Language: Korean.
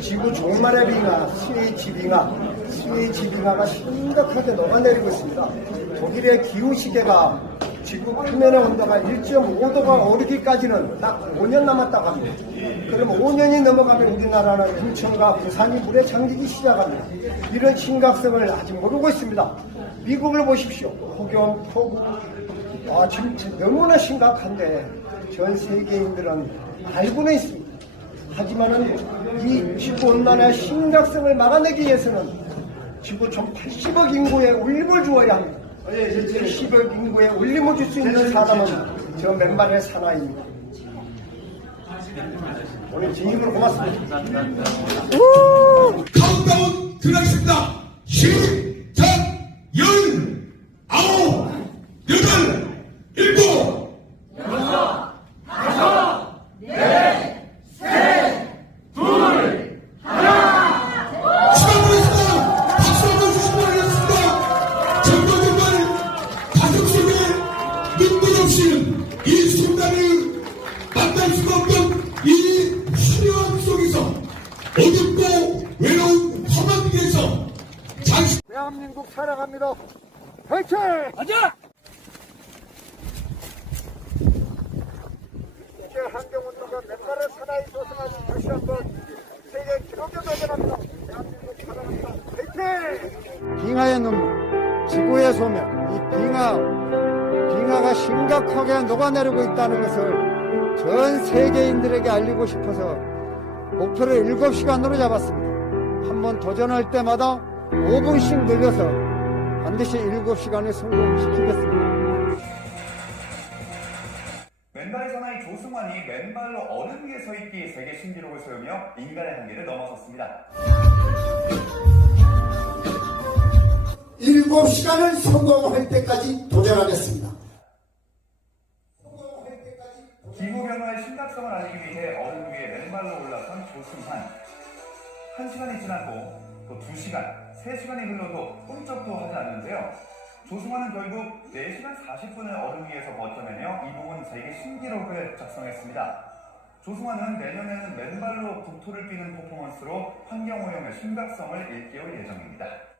지구 종말의 빙하, 스위치 빙하, 스위치 빙하가 심각하게 녹아내리고 있습니다. 독일의 기후 시계가 지구 표면의 온도가 1.5도가 오르기까지는 딱 5년 남았다고 합니다. 그럼 5년이 넘어가면 우리나라는 인천과 부산이 물에 잠기기 시작합니다. 이런 심각성을 아직 모르고 있습니다. 미국을 보십시오. 폭염, 폭우, 아, 진짜 너무나 심각한데 전 세계인들은 알고는 있습니다. 하지만은 이 지구온난화의 심각성을 막아내기 위해서는 지구 총 80억 인구에 울림을 주어야 합니다. 80억 인구에 울림을 줄 수 있는 사람은 저 맨발의 사나이입니다. 오늘 진심으로 고맙습니다. 카운트다운 들어가겠습니다. 시 없이 이 순간을 만날 수가 없던 이 화려한 속에서 어둡고 외로운 험한 길에서 잠시 대한민국 사랑합니다. 화이팅! 가자! 국제 환경운동가 맨발의 사나이 조성하는 다시 한번 세계 기록에 도전합니다. 대한민국 사랑합니다. 화이팅! 빙하의 눈물, 지구의 소멸, 이 빙하, 빙하가 심각하게 녹아내리고 있다는 것을 전 세계인들에게 알리고 싶어서 목표를 7시간으로 잡았습니다. 한번 도전할 때마다 5분씩 늘려서 반드시 7시간에 성공시키겠습니다. 맨발의 사나이 조승환이 맨발로 얼음 위에 서 있기 세계 신기록을 세우며 인간의 한계를 넘어섰습니다. 일곱 시간을 성공할 때까지 도전하겠습니다. 기후 변화의 심각성을 알리기 위해 얼음 위에 맨발로 올라선 조승환. 한 시간이 지나고 또 두 시간, 세 시간이 흘러도 꿈쩍도 하지 않는데요. 조승환은 결국 4시간 40분을 얼음 위에서 버텨내며 이봉은 세계 신기록을 작성했습니다. 조승환은 내년에는 맨발로 국토를 뛰는 퍼포먼스로 환경오염의 심각성을 일깨울 예정입니다.